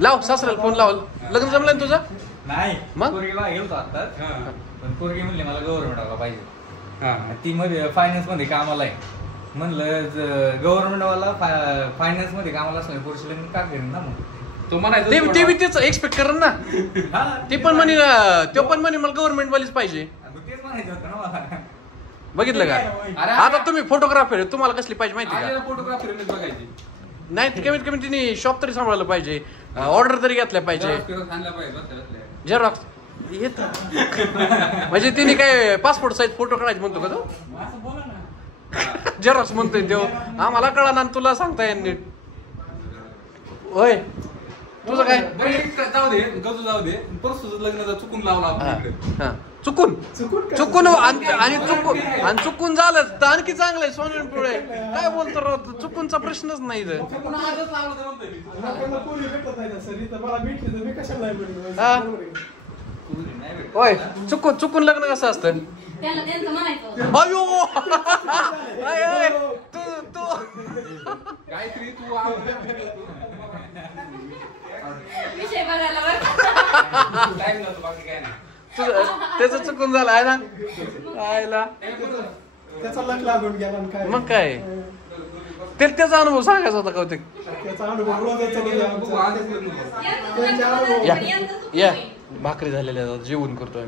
लाव सासऱ्याला फोन लावल. लग्न जमलं ना तुझं? नाही मग पोरगीला गेलो आताच. पण पोरगी म्हणली मला गव्हर्नमेंट वाला पाहिजे. ती मध्ये फायनान्स मध्ये कामाला आहे. म्हणलं गव्हर्नमेंट वाला फायनान्स मध्ये कामाला असलं पुरुषाला मी का करेन ना. मग तो म्हणायचं ते बी तेच एक्सपेक्ट करेन ना. ते पण म्हणे तो पण म्हणे मला गव्हर्नमेंट वालीच पाहिजे. तेच म्हणायचं होतं ना मला. बघितलं का? आता तुम्ही फोटोग्राफर तुम्हाला कसली पाहिजे माहिती का? फोटोग्राफर बघायची नाही कमीत कमी तिने शॉप तरी सांभाळलं पाहिजे, ऑर्डर तरी घेतल्या पाहिजे, झेरॉक्स येत म्हणजे तिने काय पासपोर्ट साईज फोटो काढायचे म्हणतो का तो? असं बोला ना. झेरॉक्स म्हणतोय तो. आम्हाला कळा ना तुला सांगता येईल नीट. होय तुझं काय? जाऊ दे गजू जाऊ दे. परत तुझं लग्न चुकून लावला. चुकून आणि चुकून झालं तर आणखी चांगलं आहे. सोनवणे पुढे काय बोलतो राव, चुकूनचा प्रश्नच नाही. होय चुकून लग्न कसं असतं? अयो तू गायत्री तू बाकी काय नाही. त्याच चुकून झालं आहे ना. आयला त्याचा लक लागून गेला काय. मग काय त्याचा अनुभव सांगायचा होता कौतिक. त्याचा अनुभव रोजचा या भाकरी झालेल्या जेवण करतोय.